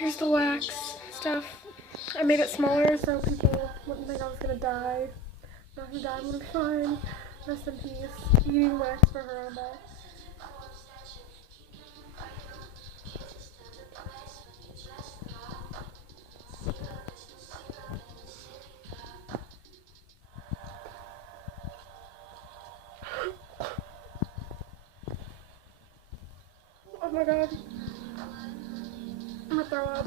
Here's the wax stuff. I made it smaller so people wouldn't think I was gonna die. I'm not gonna die, I'm gonna be fine. Rest in peace. Eating wax for Harambe. Oh my god. I'm gonna throw up.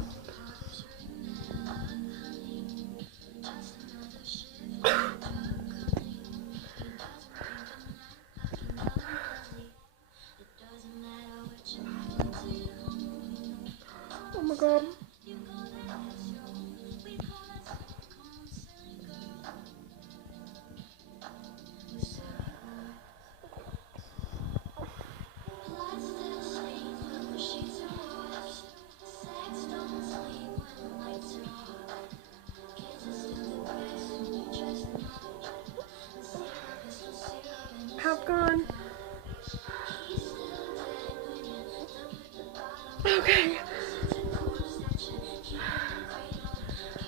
Oh my god. Half gone. Okay.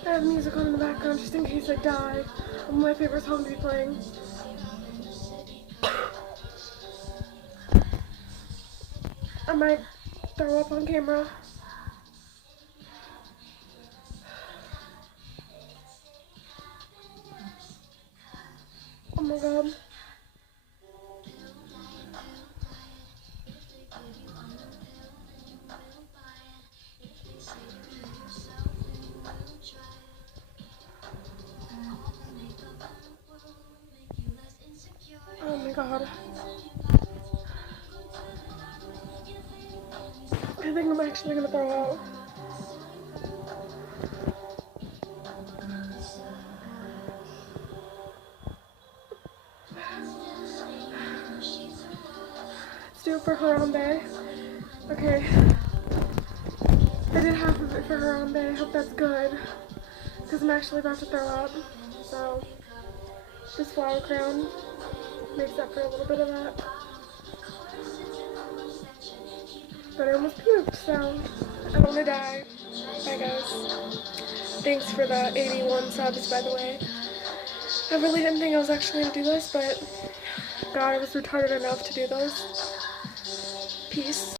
I have music on in the background just in case I die. One of my favorite songs to be playing. I might throw up on camera. Oh my god. Oh my god. I think I'm actually gonna throw out. Let's do it for Harambe. Okay. I did half of it for Harambe. I hope that's good. Because I'm actually about to throw up. So, this flower crown makes up for a little bit of that. But I almost puked, so I don't want to die. Bye guys. Thanks for the 81 subs, by the way. I really didn't think I was actually going to do this, but God, I was retarded enough to do those. Peace.